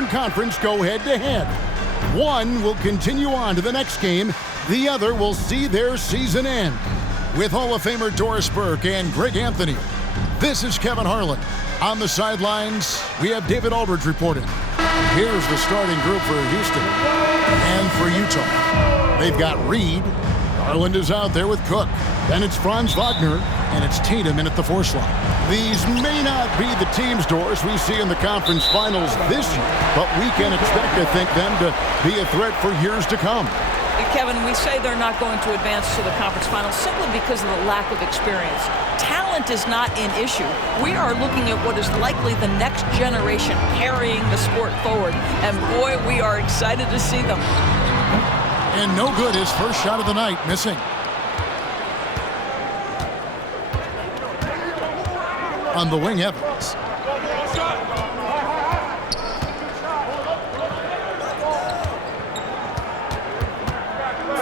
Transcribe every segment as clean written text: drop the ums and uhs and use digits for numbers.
Eastern Conference go head-to-head. One will continue on to the next game. The other will see their season end. With Hall of Famer Doris Burke and Greg Anthony, this is Kevin Harlan. On the sidelines, we have David Aldridge reporting. Here's the starting group for Houston and for Utah. They've got Reed. Garland is out there with Cook. Then it's Franz Wagner, and it's Tatum in at the 4 slot. These may not be the teams, Doris, we see in the conference finals this year, but we can expect, I think, them to be a threat for years to come. Kevin, we say they're not going to advance to the conference finals simply because of the lack of experience. Talent is not an issue. We are looking at what is likely the next generation carrying the sport forward, and boy, we are excited to see them. And no good, his first shot of the night, missing. On the wing, Evans.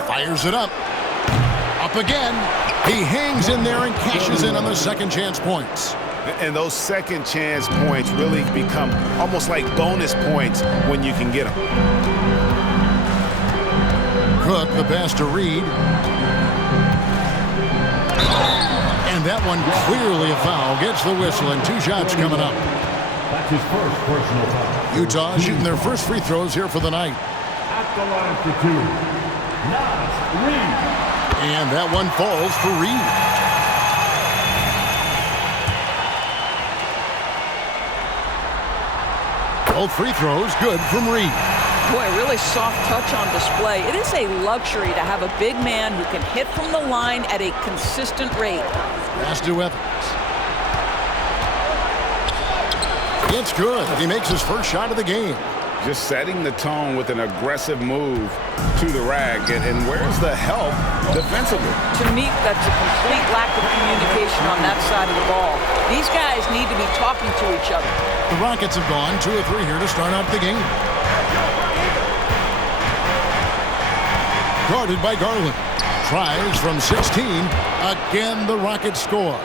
Fires it up. Up again. He hangs in there and cashes in on the second chance points. And those second chance points really become almost like bonus points when you can get them. Cook, the pass to Reed. And that one clearly a foul. Gets the whistle and 2 shots coming up. That's his first personal foul. Utah shooting their first free throws here for the night. At the line for 2. Now Reed. And that one falls for Reed. Both free throws good from Reed. Boy, really soft touch on display. It is a luxury to have a big man who can hit from the line at a consistent rate. Pass to Evans. It's good. He makes his first shot of the game. Just setting the tone with an aggressive move to the rack. And where's the help defensively? To me, that's a complete lack of communication on that side of the ball. These guys need to be talking to each other. The Rockets have gone 2 of 3 here to start out the game. Guarded by Garland. Tries from 16. Again, the Rockets score.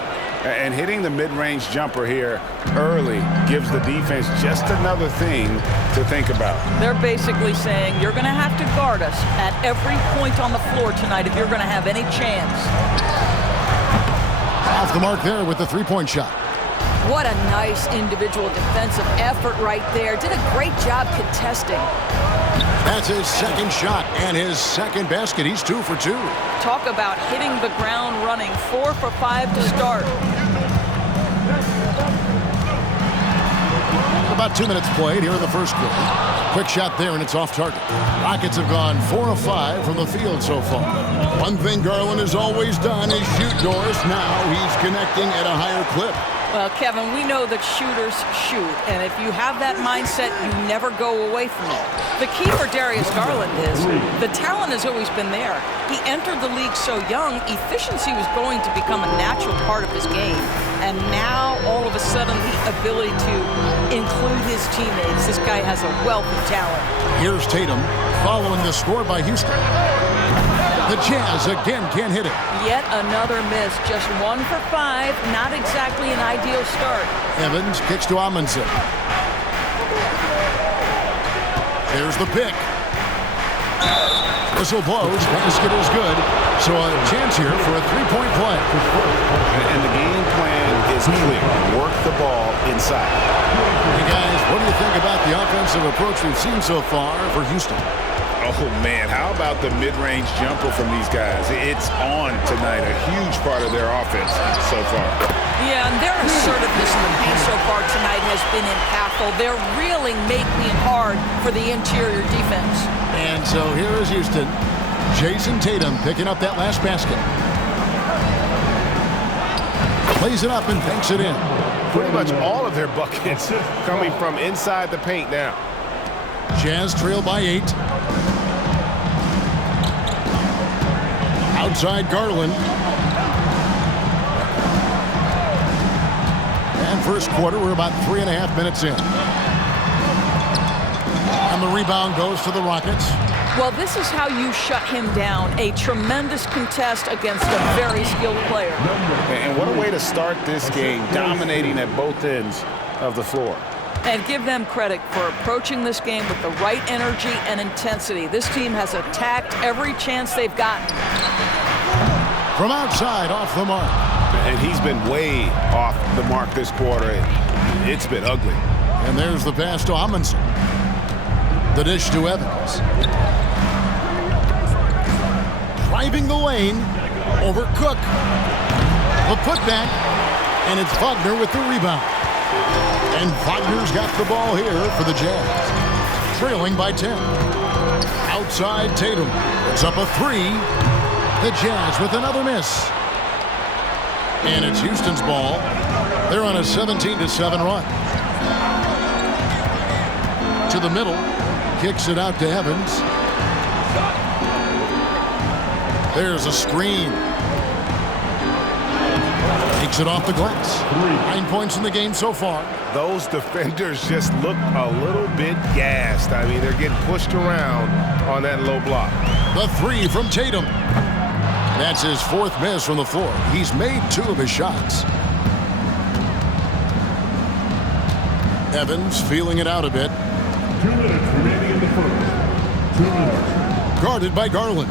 And hitting the mid-range jumper here early gives the defense just another thing to think about. They're basically saying you're going to have to guard us at every point on the floor tonight if you're going to have any chance. Off the mark there with the 3-point shot. What a nice individual defensive effort right there. Did a great job contesting. That's his second shot and his second basket. He's 2 for 2. Talk about hitting the ground running. 4 for 5 to start. About 2 minutes played here in the first quarter. Quick shot there, and it's off target. Rockets have gone 4 of 5 from the field so far. One thing Garland has always done is shoot, Doris. Now he's connecting at a higher clip. Well, Kevin, we know that shooters shoot, and if you have that mindset, you never go away from it. The key for Darius Garland is the talent has always been there. He entered the league so young, efficiency was going to become a natural part of his game. And now, all of a sudden, the ability to include his teammates. This guy has a wealth of talent. Here's Tatum following the score by Houston. The Jazz again can't hit it. Yet another miss. Just 1 for 5. Not exactly an ideal start. Evans kicks to Amundsen. There's the pick. Whistle blows. Basket is good. So a chance here for a 3-point play. And the game plan is clear. Work the ball inside. Hey guys, what do you think about the offensive approach we've seen so far for Houston? Oh, man, how about the mid-range jumper from these guys? It's on tonight, a huge part of their offense so far. Yeah, and their assertiveness in the paint so far tonight has been impactful. They're really making it hard for the interior defense. And so here is Houston. Jayson Tatum picking up that last basket. Plays it up and banks it in. Pretty much all of their buckets coming from inside the paint now. Jazz trail by 8. Outside Garland. And first quarter, we're about 3.5 minutes in. And the rebound goes to the Rockets. Well, this is how you shut him down. A tremendous contest against a very skilled player. And what a way to start this game, dominating at both ends of the floor. And give them credit for approaching this game with the right energy and intensity. This team has attacked every chance they've gotten. From outside, off the mark. And he's been way off the mark this quarter. It's been ugly. And there's the pass to Amundsen. The dish to Evans. Driving the lane over Cook. The putback, and it's Wagner with the rebound. And Wagner's got the ball here for the Jazz. Trailing by 10. Outside Tatum. It's up a three. The Jazz with another miss. And it's Houston's ball. They're on a 17-7 run. To the middle. Kicks it out to Evans. There's a screen. Takes it off the glass. 9 points in the game so far. Those defenders just look a little bit gassed. I mean, they're getting pushed around on that low block. The three from Tatum. That's his fourth miss from the floor. He's made 2 of his shots. Evans feeling it out a bit. 2 minutes remaining in the first. 2 minutes. Guarded by Garland.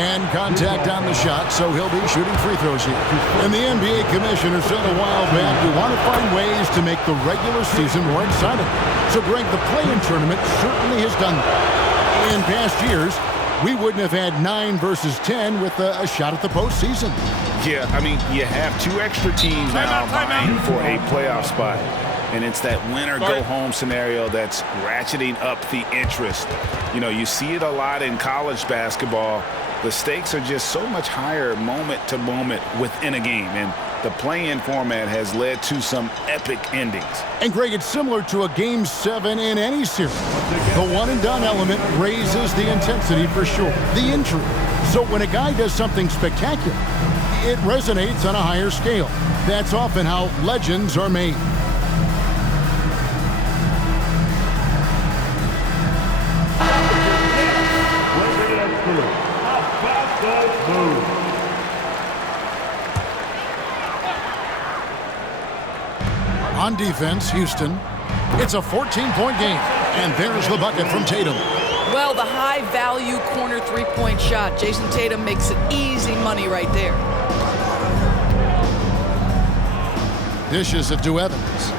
And contact on the shot, so he'll be shooting free throws here. And the NBA commissioner said a while back, we want to find ways to make the regular season more exciting. So, Greg, the play-in tournament certainly has done that. In past years, we wouldn't have had 9 versus 10 with a shot at the postseason. Yeah, I mean, you have 2 extra teams now vying for a playoff spot. And it's that win-or-go-home scenario that's ratcheting up the interest. You know, you see it a lot in college basketball. The stakes are just so much higher moment to moment within a game. And the play-in format has led to some epic endings. And, Greg, it's similar to a Game 7 in any series. The one-and-done element raises the intensity for sure, the intrigue. So when a guy does something spectacular, it resonates on a higher scale. That's often how legends are made. On defense, Houston, it's a 14-point game, and there's the bucket from Tatum. Well, the high-value corner three-point shot. Jayson Tatum makes it easy money right there. Dishes it to Evans.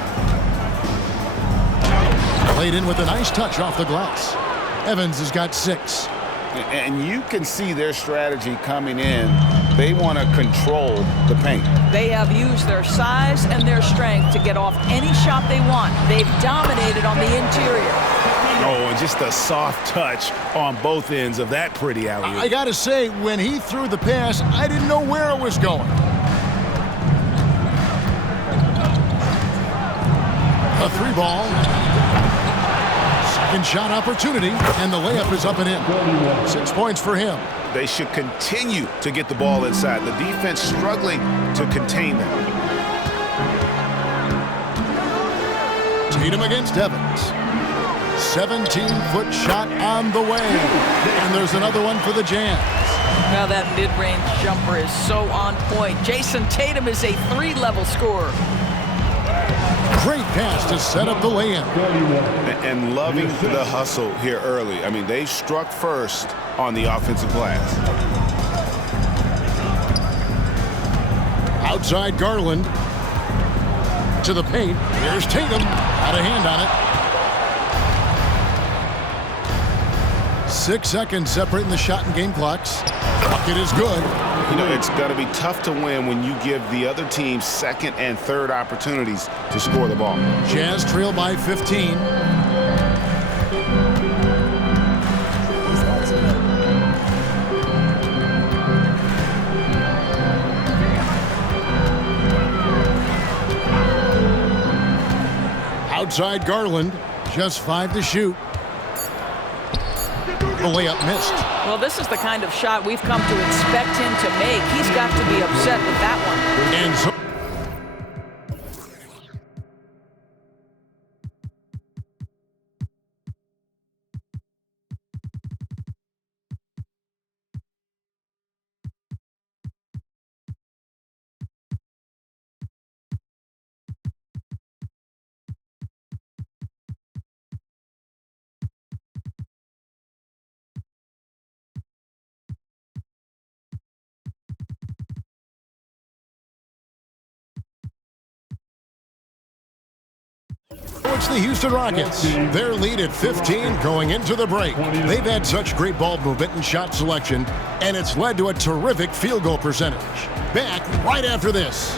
Played in with a nice touch off the glass. Evans has got 6. And you can see their strategy coming in. They want to control the paint. They have used their size and their strength to get off any shot they want. They've dominated on the interior. Oh, and just a soft touch on both ends of that pretty alley-oop. I got to say, when he threw the pass, I didn't know where it was going. A 3-ball. Second shot opportunity, and the layup is up and in. 6 points for him. They should continue to get the ball inside. The defense struggling to contain them. Tatum against Evans. 17-foot shot on the way. And there's another one for the Jazz. Now that mid-range jumper is so on point. Jayson Tatum is a 3-level scorer. Great pass to set up the lay-in. And loving the hustle here early. I mean, they struck first on the offensive glass. Outside Garland. To the paint. Here's Tatum. Out of hand on it. 6 seconds separating the shot and game clocks. Bucket is good. You know, it's going to be tough to win when you give the other team second and third opportunities to score the ball. Jazz trail by 15. Outside Garland, just 5 to shoot. The layup missed. Well, this is the kind of shot we've come to expect him to make. He's got to be upset with that one. And so the Houston Rockets. Their lead at 15 going into the break. They've had such great ball movement and shot selection, and it's led to a terrific field goal percentage. Back right after this.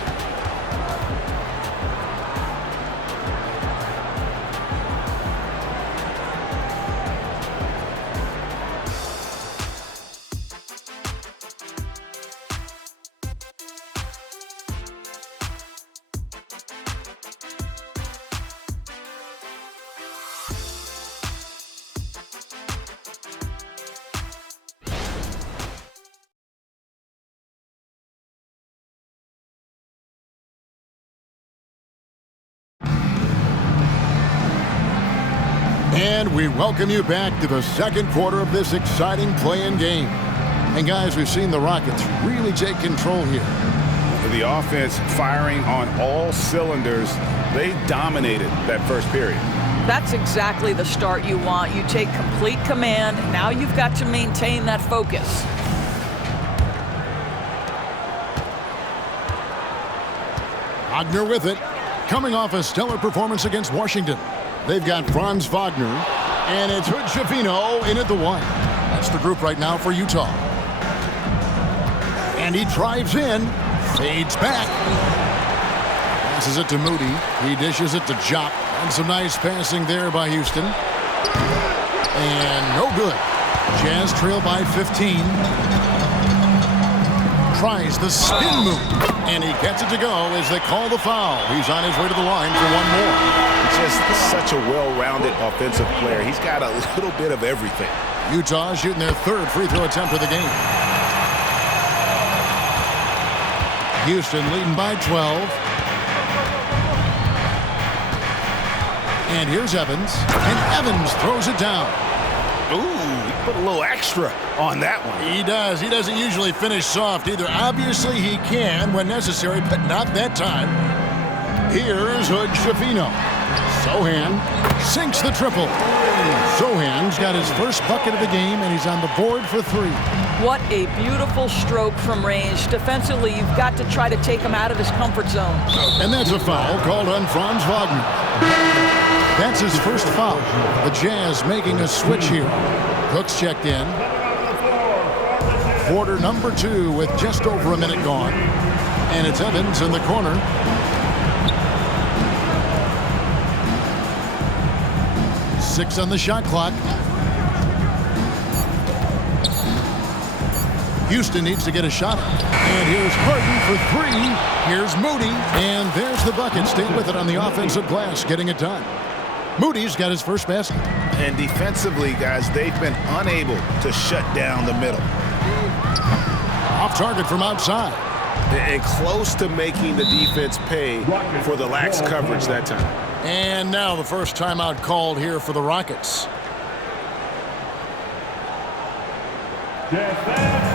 And we welcome you back to the second quarter of this exciting play-in game. And guys, we've seen the Rockets really take control here. The offense firing on all cylinders. They dominated that first period. That's exactly the start you want. You take complete command. Now you've got to maintain that focus. Wagner with it. Coming off a stellar performance against Washington. They've got Franz Wagner, and it's Hood-Schifino in at the 1. That's the group right now for Utah. And he drives in, fades back. Passes it to Moody. He dishes it to Jop. And some nice passing there by Houston. And no good. Jazz trail by 15. Tries the spin move, and he gets it to go as they call the foul. He's on his way to the line for one more. Just such a well-rounded offensive player. He's got a little bit of everything. Utah shooting their third free throw attempt of the game. Houston leading by 12. And here's Evans, and Evans throws it down. Ooh, he put a little extra on that one. He does. He doesn't usually finish soft either. Obviously, he can when necessary, but not that time. Here's Hood-Schifino. Sohan sinks the triple. Sohan's got his first bucket of the game, and he's on the board for 3. What a beautiful stroke from range. Defensively, you've got to try to take him out of his comfort zone. And that's a foul called on Franz Wagner. That's his first foul. The Jazz making a switch here. Cook's checked in. Quarter number 2 with just over a minute gone. And it's Evans in the corner. Six on the shot clock. Houston needs to get a shot. And here's Harden for 3. Here's Moody. And there's the bucket. Stay with it on the offensive glass, getting it done. Moody's got his first basket. And defensively, guys, they've been unable to shut down the middle. Off target from outside. And close to making the defense pay for the lax coverage that time. And now the first timeout called here for the Rockets. Defense.